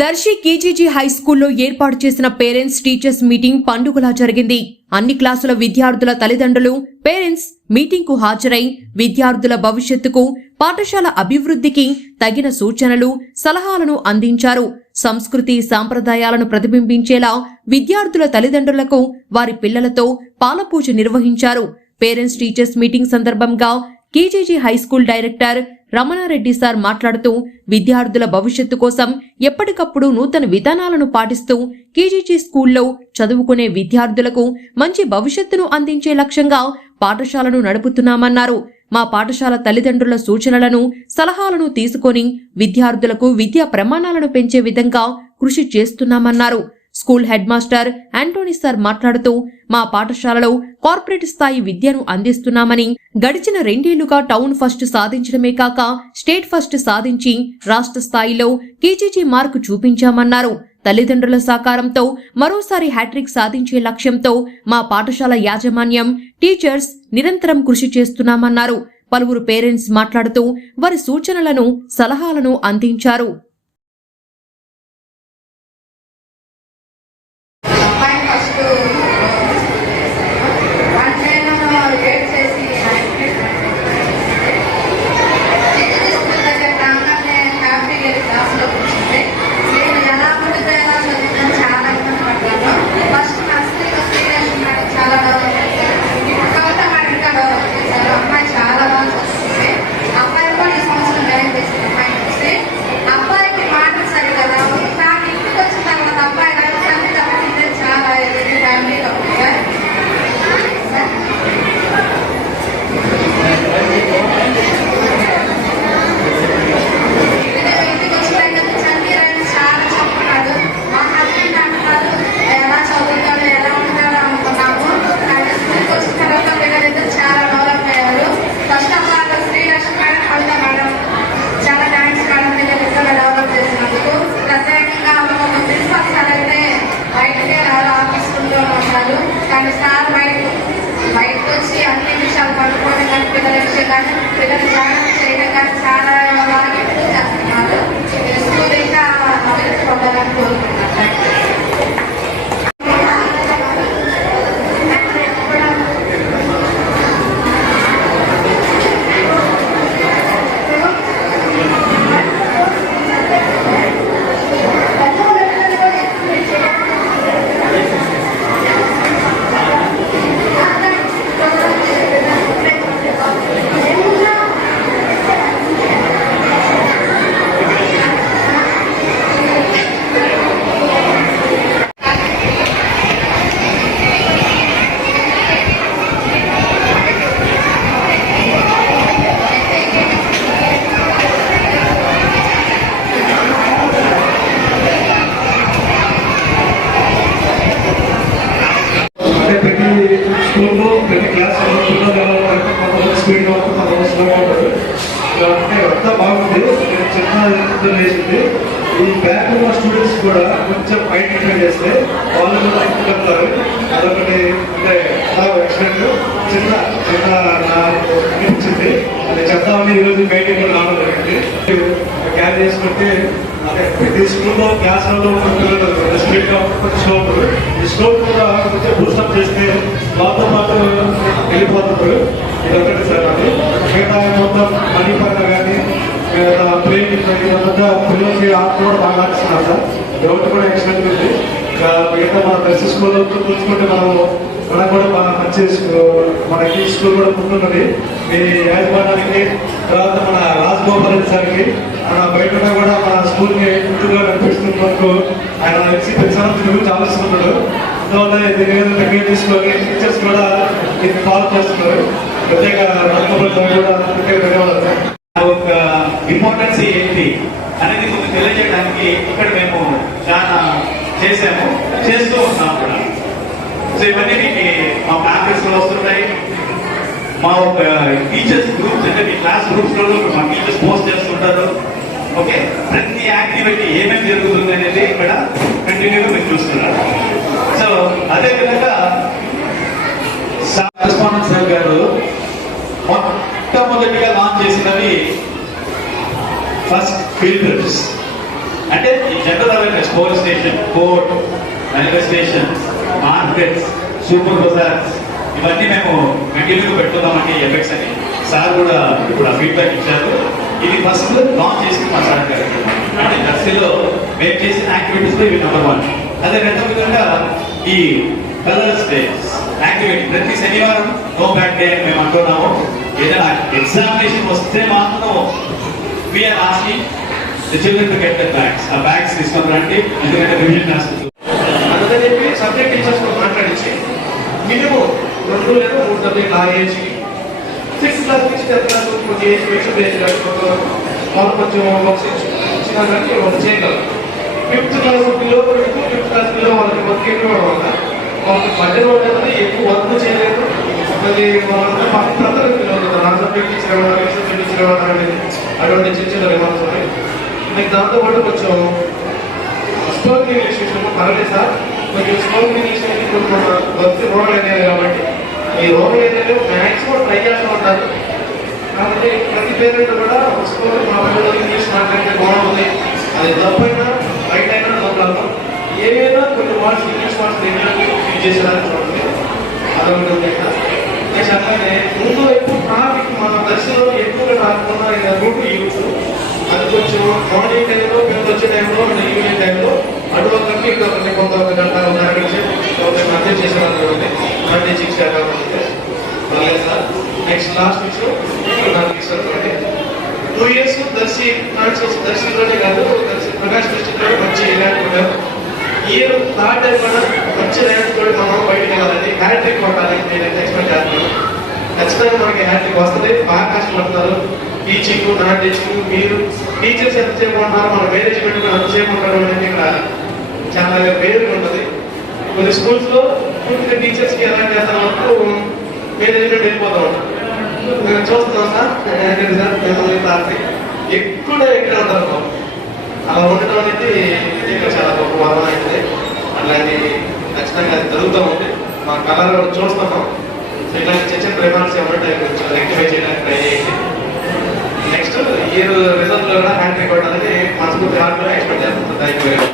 Darsi కేజీజీ high స్కూల్లో ఏర్పాటు చేసిన పేరెంట్స్ టీచర్స్ మీటింగ్ పండుగలా జరిగింది. అన్ని క్లాసుల విద్యార్థుల తల్లిదండ్రులు పేరెంట్స్ మీటింగ్ కు హాజరై విద్యార్థుల భవిష్యత్తుకు పాఠశాల అభివృద్ధికి తగిన సూచనలు సలహాలను అందించారు. సంస్కృతి సాంప్రదాయాలను ప్రతిబింబించేలా విద్యార్థుల తల్లిదండ్రులకు వారి పిల్లలతో పాలపూజ నిర్వహించారు. పేరెంట్స్ టీచర్స్ మీటింగ్ సందర్భంగా KGG high school director Ramana Reddy sir మాట్లాడుతూ విద్యార్థుల భవిష్యత్తు కోసం ఎప్పటికప్పుడు నూతన విధానాలను పాటిస్తూ కేజీజీ స్కూల్లో చదువుకునే విద్యార్థులకు మంచి భవిష్యత్తును అందించే లక్ష్యంగా పాఠశాలను నడుపుతున్నామన్నారు. మా పాఠశాల తల్లిదండ్రుల సూచనలను సలహాలను తీసుకొని విద్యార్థులకు విద్యా ప్రమాణాలను పెంచే విధంగా కృషి చేస్తున్నామన్నారు. School head master Antony sir మాట్లాడుతూ మా పాఠశాలలో కార్పొరేట్ స్థాయి విద్యను అందిస్తున్నామని, గడిచిన 2 ఏళ్లుగా టౌన్ ఫస్ట్ సాధించడమే కాక స్టేట్ ఫస్ట్ సాధించి రాష్ట్ర స్థాయిలో కేజీజీ మార్కు చూపించామన్నారు. తల్లిదండ్రుల సహకారంతో మరోసారి హ్యాట్రిక్ సాధించే లక్ష్యంతో మా పాఠశాల యాజమాన్యం టీచర్స్ నిరంతరం కృషి చేస్తున్నామన్నారు. పలువురు పేరెంట్స్ మాట్లాడుతూ వారి సూచనలను సలహాలను అందించారు. బయటకు వచ్చి అన్ని విషయాలు పట్టుకోవడం కానీ పిల్లల విషయం కానీ పిల్లలు జాగ్రత్త చేయడం కానీ చాలా బాగా ఇంప్రూవ్ చేస్తున్నారు. స్కూల్ ఇంకా అభివృద్ధి పొందాలని కోరుకుంటున్నాను. స్కూల్లో ప్రతి క్లాస్ కొంతమంది స్పీడ్గా ఉంటుంది, కొంతమంది స్లోగా ఉంటుంది. అంటే అంతా బాగుంది. చిన్న వేసింది. ఈ బ్యాక్ ఉన్న స్టూడెంట్స్ కూడా కొంచెం ఐడెంటిఫై చేస్తే వాళ్ళు కూడా ఇంటికెళ్తారు. అదొకటి అంటే ఎక్సలెంట్. చిన్న చిన్న అనిపించింది. అది చెప్తామని ఈరోజు బయటికి కూడా రావడం జరిగింది. క్యారీ చేసుకుంటే అదే ప్రతి స్కూల్లో క్లాస్ లో పిల్లలు స్పీడ్ గా కొంచెం స్లో ఉంటుంది. ఈ స్లో కూడా కొంచెం బూస్టప్ చేస్తే వాళ్ళతో పాటు వెళ్ళిపోతున్నారు. ఇదొకటి సార్. అది మిగతా మొత్తం మనీ పరంగా కానీ ప్లేయింగ్ ఇదంతా పిల్లలకి ఆట కూడా బాగా ఆడిస్తున్నారు సార్. ఎవరికి కూడా ఎక్సలెంట్ ఉంది. మిగతా మన దర్శి స్కూల్లో చూసుకుంటే మనం కూడా బాగా మంచి మనకి స్కూల్ కూడా ముందున్నది. మీ యాజమాన్యానికి తర్వాత మన రాజగోపాల్ రెడ్డి సార్కి మన బయట కూడా మన స్కూల్కి ముందుగా కనిపిస్తున్నందుకు ఆయన వచ్చి ప్రతి గురించి ఆలోచిస్తున్నాడు. అందువల్ల దీని మీద దగ్గర తీసుకొని టీచర్స్ కూడా దీన్ని ఫాలో చేస్తున్నారు. ప్రత్యేక రాజగోపాల్ సార్ కూడా ప్రత్యేక ధన్యవాదాలు. ఒక ఇంపార్టెన్స్ ఏంటి అనేది మీకు తెలియజేయడానికి ఇక్కడ మేము చాలా చేస్తూ ఉన్నాం కూడా. సో ఇవన్నీ మీకు మా ప్యాంప్లెట్స్ లో వస్తుంటాయి. మా ఒక టీచర్స్ గ్రూప్స్ అంటే మీ క్లాస్ గ్రూప్స్ లో మా టీచర్స్ పోస్ట్ చేస్తుంటారు. ఓకే, ప్రతి యాక్టివిటీ ఏమేమి జరుగుతుంది అనేది ఇక్కడ కంటిన్యూగా మీరు చూస్తున్నారు. సో అదేవిధంగా కరెస్పాండెంట్ సార్ గారు మొట్టమొదటిగా లాంచ్ చేసినవి ఫస్ట్ ఫీల్డ్ ట్రిప్స్. అంటే ఈ general awareness, police station, court, railway station, markets, super bazaars, ఇవన్నీ మేము కంటిన్యూగా పెట్టుకున్నామండి ఎఫెక్ట్స్ అని. సార్ కూడా ఇప్పుడు ఆ ఫీడ్బ్యాక్ ఇచ్చారు. ఇది ఫస్ట్ లాంచ్ చేసి మా సార్ గారు అంటే దర్శిలో మేము చేసిన యాక్టివిటీస్ లో ఇవి నెంబర్ 1. అదే రెండో విధంగా ఈ కలర్స్ డే యాక్టివిటీ ప్రతి శనివారం నో బ్యాక్ డే అని మేము అంటున్నాము. ఏదైనా ఎగ్జామినేషన్ వస్తే మాత్రం we're asking the children to get the bags. ఆ బ్యాగ్స్ తీసుకొని రండి, ఎందుకంటే రివిజన్ క్లాస్ అందుకని చెప్పి సబ్జెక్ట్ టీచర్స్ తో మాట్లాడించి మినిమం 2 లేదా 3 సబ్జెక్ట్ ఆ ఏజ్ 6th క్లాస్ నుంచి 10th క్లాస్ కొంచెం ఏజ్ మెచ్యూర్ ఏజ్ వాళ్ళు కొంచెం వర్క్స్ ఇచ్చినా కానీ వాళ్ళు చేయగలరు. 5th క్లాస్ పిల్లలు 5th క్లాస్ పిల్లలు వాళ్ళకి వర్క్ ఎక్కువ వల్ల వాళ్ళకి బడ్జెట్ అనేది ఎక్కువ వర్క్ చేయలేదు. మళ్ళీ వాళ్ళంతా ప్రతి పిల్లలు నా సబ్జెక్ట్ టీచర్ అనేది అటువంటి చిన్న చిన్న రిమార్క్స్ ఉన్నాయి. మీకు దాంతోపాటు కొంచెం స్పోకెన్ ఇంగ్లీష్ విషయంలో పర్లేదు సార్, కొంచెం స్పోకెన్ ఇంగ్లీష్ అనేది కొంచెం మన వర్క్ రూరల్ ఏరియా కాబట్టి ఈ రూరల్ ఏరియాలో మ్యాక్సిమం ట్రై చేస్తూ ఉంటారు. కాబట్టి ప్రతి పేరెంట్ కూడా స్పోకెన్ మా పిల్లలు ఇంగ్లీష్ మాట్లాడితే బాగుంటుంది, అది తప్పైనా రైట్ అయినా తప్పదు, ఏమైనా కొన్ని వర్డ్స్ ఇంగ్లీష్ వర్డ్స్ యూజ్ చేసేదానికి చూడండి. అదొకటి ఉంది. నెక్స్ట్ అట్లానే ముందు ఎక్కువ ట్రాఫిక్ మన దర్శలో ఎక్కువగా రాకుండా రూట్ యూజ్ అది కొంచెం మార్నింగ్ టైంలో పిల్లలు వచ్చే టైంలో ఈవినింగ్ టైంలో అటువక్కడికి ఇటువక్కడికి కొంత ఒక గంట మధ్య చేసేవాళ్ళు మధ్య శిక్ష కాకపోతే పర్లేదు సార్. నెక్స్ట్ లాస్ట్ విషయం నాకు తీసుకుంటే 2 years దర్శిలోనే కాదు ప్రకాశ్ డిస్ట్రిక్ట్లో మంచి ర్యాంక్ కొట్టారు. ఇయర్ థర్డ్ టైం కూడా మంచి ర్యాంక్ కూడా మనం బయటకు వెళ్ళాలని హ్యాట్రిక్ కొట్టాలని నేను ఎక్స్పెక్ట్ చేస్తున్నాను. ఖచ్చితంగా మనకి హ్యాట్రిక్ వస్తుంది. బాగా కష్టపడతారు. టీచింగ్ నాన్ టీచింగ్ మీరు టీచర్స్ ఎంత చేయకుంటున్నారు, మన మేనేజ్మెంట్ కూడా ఎంత చేయకుంటారు అనేది ఇక్కడ చాలా వేరుగా ఉంటుంది. కొన్ని స్కూల్స్ లో పూర్తిగా టీచర్స్ కి ఎలా చేస్తామంటూ మేనేజ్మెంట్ వెళ్ళిపోతూ ఉంటారు. మేము చూస్తున్నాం సార్ ఎక్కువ ఎక్కడ ఉంటారు. అలా ఉండటం అనేది ఇక్కడ చాలా గొప్ప వరం అయితే అట్లాంటి ఖచ్చితంగా అది జరుగుతూ ఉంది. మా కళలు కూడా చూస్తున్నాం. ఇట్లాంటి చిన్న చిన్న రిమార్క్స్ ఏమంటే కొంచెం రెక్టిఫై చేయడానికి ట్రై చేయండి. నెక్స్ట్ ఇయర్ రిజల్ట్ లో కూడా హ్యాండ్ రికార్డ్ అనేది మనస్ఫూర్తి ఎక్స్పెక్ట్ చేస్తుంది. Thank you.